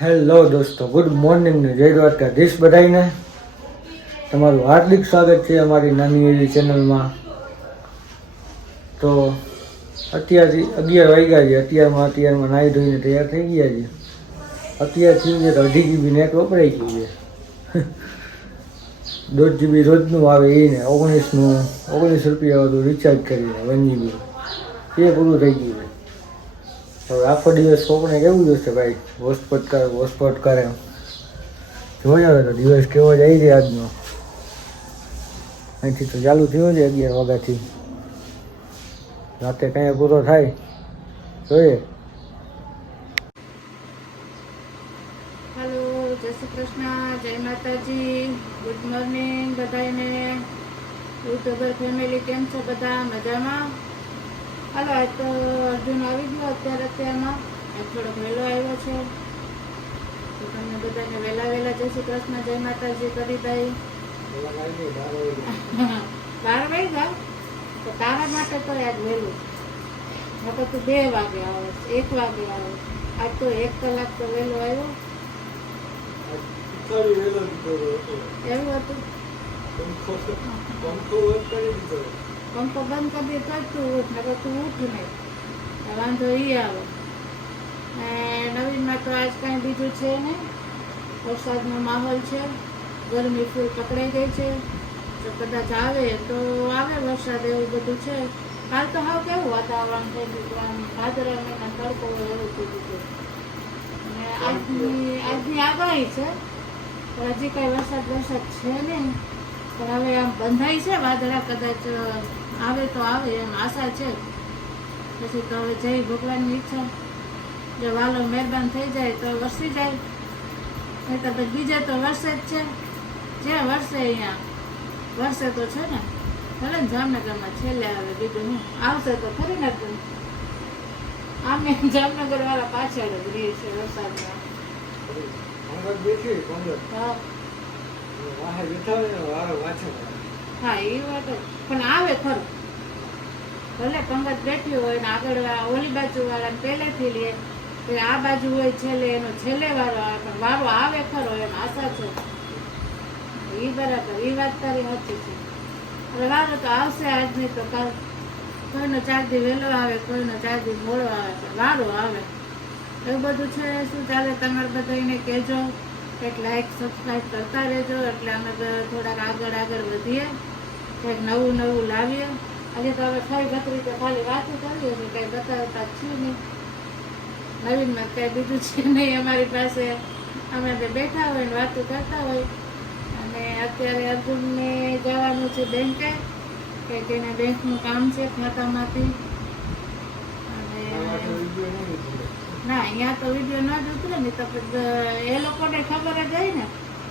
Hello દોસ્તો, good morning ને જય દ્વારકાધીશ બધાને. તમારું હાર્દિક સ્વાગત છે અમારી નાની એવી ચેનલમાં. તો અત્યારથી 11 વાગ્યા છે. અત્યારમાં નાહી ધોઈને તૈયાર થઈ ગયા છે. અત્યાર થયું છે તો 2.5 GB નેટ વપરાઈ ગયું છે. 1.5 GB રોજનું આવે એને 19 રૂપિયા બધું રિચાર્જ કરીને 1 GB એ પૂરું થઈ ગયું છે. હવે આખો દિવસ કોકને કેવું જોશે ભાઈ, હોસ્પોટ કરે જોયા તો દિવસ કેવો જાય છે આજનો. અહીંથી તો ચાલુ થયો છે 11 વાગ્યાથી, રાતે કંઈ પૂરો થાય જોઈએ. હેલો, જય શ્રી કૃષ્ણ, જય માતાજી, ગુડ મોર્નિંગ બધાને. યુટ્યુબર ફેમિલી કેમ છો? બધા મજામાં? હાલો, આજ તો અર્જુન આવી ગયો અત્યારમાં થોડોક વહેલો આવ્યો છે, તો તમને બધાને વહેલા જય શ્રી કૃષ્ણ, જય માતાજી કરી દઈ. 12 વાગ્યા તો તારા માટે તો આજ વહેલું, નકર તું 2 વાગે આવે, 1 વાગે આવે. આજ તો 1 કલાક તો વહેલો આવ્યો. એવું હતું? પંખો બંધ કરી દે તો તું ઉઠ, નકર તું ઉઠ નહીં, વાંધો ઈ આવે. નવીનમાં તો આજ કાંઈ બીજું છે નહીં. વરસાદનો માહોલ છે, ગરમી ફૂલ પકડાઈ ગઈ છે. તો કદાચ આવે તો આવે વરસાદ, એવું બધું છે. કાલ તો હાવ કેવું વાતાવરણ થઈ ગયું, ભાદરવા મહિના તડકો હોય એવું થઈ ગયું. અને આજની આગાહી છે, હજી કઈ વરસાદ છે નહીં, પણ હવે આમ બંધાઈ છે વાદળા, કદાચ આવે તો આવે એમ આશા છે. પછી તો હવે જય ભગવાનની ઈચ્છા, જો વાલો મહેરબાન થઈ જાય તો વરસી જાય, નહીં તો પછી બીજે તો વરસે જ છે. જ્યાં વરસે અહીંયા વરસે તો છે ને, ભલે ને જામનગરમાં છેલ્લે આવે, બીજું હું આવશે તો ખરી ને. આમે જામનગર વાળા પાછળ જ રહે છે વરસાદમાં. હા, એ વાત પણ આવે ખરું. ભલે પંગત બેઠી હોય ને આગળ ઓલી બાજુ વાળા પહેલેથી લે, આ બાજુ હોય છેલ્લે, એનો છેલ્લે વારો આવે, પણ વારો આવે ખરો એમ આશા છે. એ બરાબર, એ વાત તારી સાચી છે. એટલે વારો તો આવશે આજ નહીં તો કાલ. કોઈનો 4 દી વહેલો આવે, કોઈનો 4 દી મોડો આવે, પણ વારો આવે. એવું બધું છે. શું ચાલે તમારે બધાને કહેજો, કંઈક લાઈક સબસ્ક્રાઈબ કરતા રહેજો, એટલે અમે થોડાક આગળ વધીએ, કંઈક નવું લાવીએ. હજી તો હવે ખાઈ ભતરી તો ખાલી વાતો કરીએ છીએ, કંઈ બતાવતા છે નહીં. નવીનમાં કંઈ બીજું છે નહીં અમારી પાસે. અમે બેઠા હોય ને વાતો કરતા હોય. અને અત્યારે અર્જુનને જવાનું છે બેંકે, કે તેને બેંકનું કામ છે ખાતામાંથી. અને ના, અહીંયા તો વિડીયો ના જ ઉતરે ને, તો એ લોકોને ખબર જ હોય ને,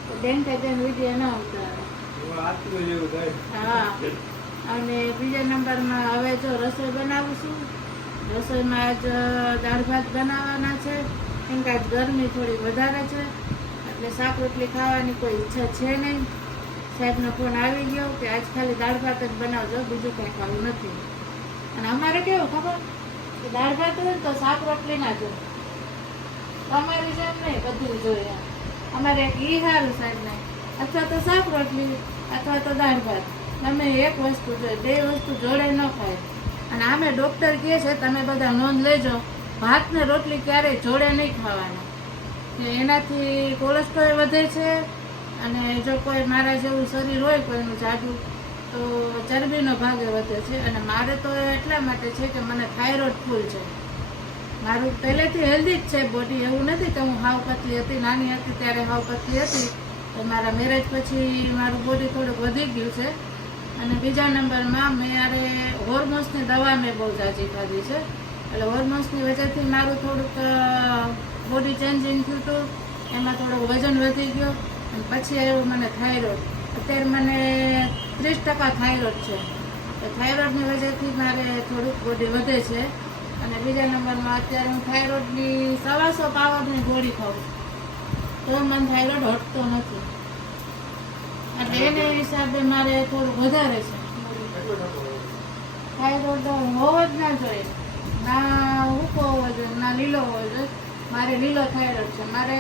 તો બેંકે જઈને વિડીયો ના ઉતારે. હા, અને બીજા નંબરમાં હવે જો રસોઈ બનાવું છું. રસોઈમાં આજ દાળ ભાત બનાવવાના છે, કેમ કે આજ ગરમી થોડી વધારે છે, એટલે શાક રોટલી ખાવાની કોઈ ઈચ્છા છે નહીં. સાહેબનો ફોન આવી ગયો કે આજ ખાલી દાળ ભાત જ બનાવજો, બીજું કંઈ ખાવું નથી. અને અમારે કેવું ખબર, કે દાળ ભાત હોય તો શાક રોટલી ના જોઈએ. તમારી જેમ નહીં, બધું જોઈએ. અમારે એક ઈ સારું સાહેબ નહીં, અથવા તો શાક રોટલી અથવા તો દાળ ભાત, તમે એક વસ્તુ જોઈએ, 2 વસ્તુ જોડે ન ખાય. અને આમે ડૉક્ટર કહે છે, તમે બધા નોંધ લેજો, ભાત ને રોટલી ક્યારેય જોડે નહીં ખાવાના, કે એનાથી કોલેસ્ટ્રોલ વધે છે. અને જો કોઈ મારા જેવું શરીર હોય કોઈનું જાડું, તો ચરબીનો ભાગ વધે છે. અને મારે તો એટલા માટે છે કે મને થાઇરોઇડ ફૂલ છે. મારું પહેલેથી હેલ્ધી જ છે બોડી, એવું નથી કે હું હાવ પતલી હતી. નાની હતી ત્યારે હાવ પતલી હતી, તો મારા મેરેજ પછી મારું બોડી થોડુંક વધી ગયું છે. અને બીજા નંબરમાં મારે હોર્મોન્સની દવા મેં બહુ જાજી ખાધી છે, એટલે હોર્મોન્સની વજહથી મારું થોડુંક બોડી ચેન્જિંગ થયું હતું, એમાં થોડુંક વજન વધી ગયો. અને પછી આવ્યું મને થાઇરોઇડ. અત્યારે મને 30% થાઇરોઇડ છે, તો થાઇરોઇડની વજહથી મારે થોડુંક બોડી વધે છે. અને બીજા નંબરમાં અત્યારે હું થાઇરોઇડની 125 પાવરની ગોળી ખાઉં છું, તો મને થાઇરોઇડ હટતો નથી. એટલે એને હિસાબે મારે થોડુંક વધારે છે. થાઇરોઇડ હોવો જ ના જોઈએ, ના ઉકો હોવો જોઈએ, ના લીલો હોવો જોઈએ, મારે લીલો થાઇરોઇડ છે. મારે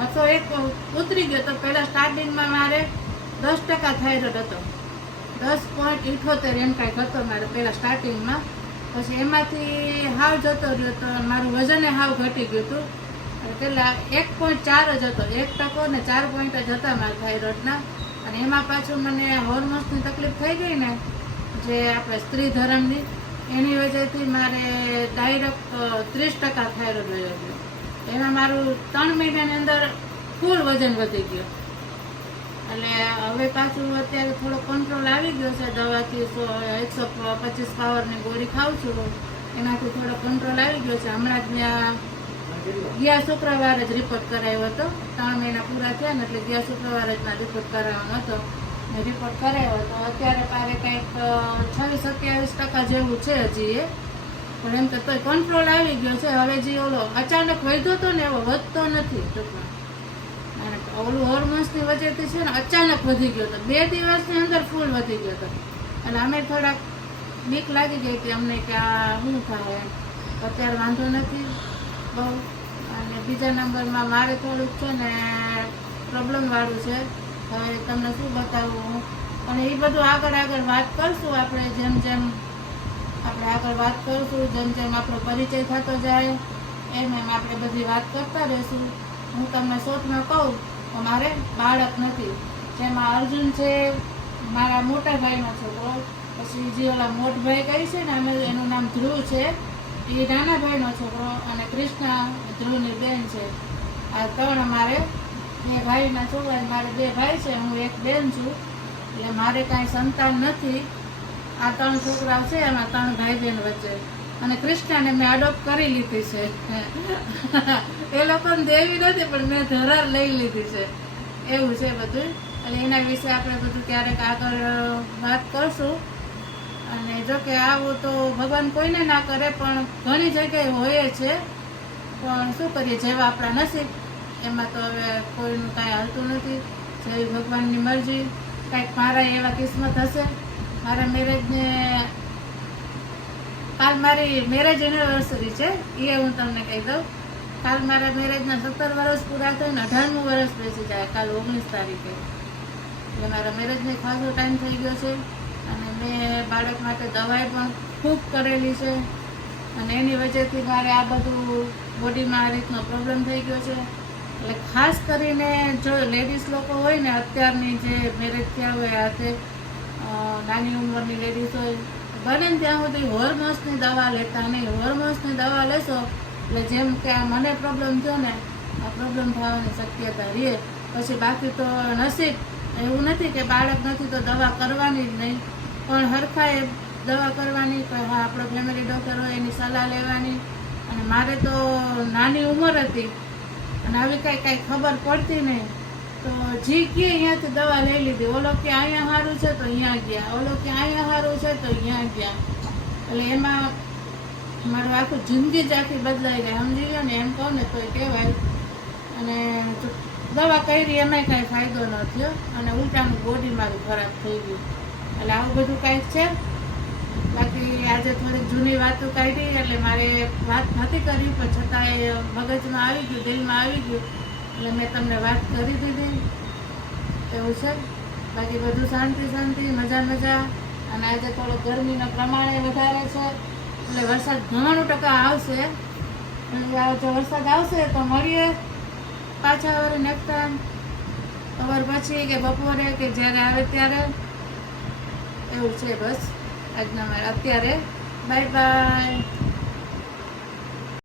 હતો એક ઉતરી ગયો તો પહેલાં સ્ટાર્ટિંગમાં મારે 10% થાઇરોઇડ હતો. 10.78 એમ કાંઈક હતો મારે પહેલાં સ્ટાર્ટિંગમાં. પછી એમાંથી હાવ જતો રહ્યો તો મારું વજન હાવ ઘટી ગયું હતું. પહેલાં 1.4 જ હતો, 1% ને 4 પોઈન્ટ જ હતા મારા થાઇરોઇડના. અને એમાં પાછું મને હોર્મોન્સની તકલીફ થઈ ગઈ ને, જે આપણે સ્ત્રી ધર્મની, એની વજહથી મારે ડાયરેક્ટ 30% થાઇરોઇડ વયો ગયો. એમાં મારું 3 મહિનાની અંદર ફૂલ વજન વધી ગયું. એટલે હવે પાછું અત્યારે થોડો કંટ્રોલ આવી ગયો છે. દવાથી 125 પાવરની ગોળી ખાઉં છું, એનાથી થોડો કંટ્રોલ આવી ગયો છે. હમણાં જ મેં ગયા શુક્રવારે જ રિપોર્ટ કરાવ્યો હતો. 3 મહિના પૂરા થયા ને એટલે ગયા શુક્રવારે જ મારે રિપોર્ટ કરાવવાનો હતો. મેં રિપોર્ટ કરાવ્યો તો અત્યારે મારે કંઈક 26-27% જેવું છે હજી એ. પણ એમ કે તોય કંટ્રોલ આવી ગયો છે. હવે જે ઓલો અચાનક વધ્યો હતો ને એવો વધતો નથી ટૂંકમાં. અને ઓલું હોર્મોન્સની વજહથી છે ને અચાનક વધી ગયો હતો. 2 દિવસની અંદર ફૂલ વધી ગયો હતો. અને અમે થોડાક બીક લાગી ગઈ હતી અમને કે આ શું થાય એમ. અત્યારે વાંધો નથી બહુ. અને બીજા નંબરમાં મારે થોડુંક છે ને પ્રોબ્લેમવાળું છે. હવે તમને શું બતાવું. અને એ બધું આગળ વાત કરશું આપણે. જેમ જેમ આપણે આગળ વાત કરશું, જેમ જેમ આપણો પરિચય થતો જાય એમ એમ આપણે બધી વાત કરતા રહીશું. હું તમને શોર્ટમાં કહું તો મારે બાળક નથી. જેમાં અર્જુન છે મારા મોટા ભાઈનો છોકરો, પછી જે ઓલા મોટભાઈ કહી છે ને અમે, એનું નામ ધ્રુવ છે, એ નાના ભાઈનો છોકરો, અને કૃષ્ણા ધ્રુવની બેન છે. આ 3 અમારે 2 ભાઈના છોકરા. મારે 2 ભાઈ છે, હું એક બેન છું. એટલે મારે કાંઈ સંતાન નથી. આ 3 છોકરાઓ છે, એમાં 3 ભાઈ બહેન વચ્ચે. અને કૃષ્ણાને મેં એડોપ્ટ કરી લીધી છે. એ લોકોને દેવી નથી પણ મેં ધરાર લઈ લીધી છે. એવું છે બધું. એટલે એના વિશે આપણે બધું ક્યારેક આગળ વાત કરશું. અને જો કે આવું તો ભગવાન કોઈને ના કરે, પણ ઘણી જગ્યાએ હોય છે. પણ શું કરીએ, જેવા આપણા નસીબ, એમાં તો હવે કોઈનું કાંઈ હાલતું નથી. જેવી ભગવાનની મરજી. કાંઈક મારા એવા કિસ્મત હશે. મારા મેરેજને કાલ મારી મેરેજ એનિવર્સરી છે, એ હું તમને કહી દઉં. કાલ મારા મેરેજના 17 વર્ષ પૂરા થઈને 18મું વર્ષ બેસી જાય કાલ 19 તારીખે. એટલે મારા મેરેજને ખાસો ટાઈમ થઈ ગયો છે. અને મેં બાળક માટે દવાઈ પણ ખૂબ કરેલી છે. અને એની વજહથી મારે આ બધું બોડીમાં આ રીતનો પ્રોબ્લેમ થઈ ગયો છે. એટલે ખાસ કરીને જો લેડીઝ લોકો હોય ને, અત્યારની જે મેરેજ થયા હોય હાથે, નાની ઉંમરની લેડીઝ હોય, બને ને ત્યાં સુધી હોર્મોન્સની દવા લેતા નહીં. હોર્મોન્સની દવા લેશો એટલે જેમ કે આ મને પ્રોબ્લેમ થયો ને, આ પ્રોબ્લેમ થવાની શક્યતા રહે. પછી બાકી તો નસીબ. એવું નથી કે બાળક નથી તો દવા કરવાની જ નહીં, પણ હરખાએ દવા કરવાની. હા, આપણો ફેમિલી ડૉક્ટર હોય એની સલાહ લેવાની. અને મારે તો નાની ઉંમર હતી અને આવી કાંઈ ખબર પડતી નહીં. તો જે કે અહીંયાથી દવા લઈ લીધી. ઓલો કે અહીંયા સારું છે તો અહીંયા ગયા, ઓલો કે અહીંયા સારું છે તો અહીંયા ગયા. એટલે એમાં મારું આખું જિંદગી જ આખી બદલાઈ ગઈ. સમજી ગયો ને, એમ કહું ને તોય કહેવાય. અને દવા કરી એમાંય કાંઈ ફાયદો ન થયો. અને ઉલટાનું બોડી મારું ખરાબ થઈ ગયું. એટલે આવું બધું કાંઈક છે. બાકી આજે થોડીક જૂની વાતો કાઢી એટલે મારે વાત નથી કરી, પણ છતાંય મગજમાં આવી ગયું, દિલમાં આવી ગયું એટલે મેં તમને વાત કરી દીધી. એવું છે. બાકી બધું શાંતિ, મજા. અને આજે થોડો ગરમીના પ્રમાણે વધારે છે એટલે વરસાદ 99% આવશે. જો વરસાદ આવશે તો મળીએ પાછા હવે નેક્સ્ટ ટાઈમ, ખબર પછી કે બપોરે કે જ્યારે આવે ત્યારે. એવું છે બસ આજના મારે અત્યારે. બાય.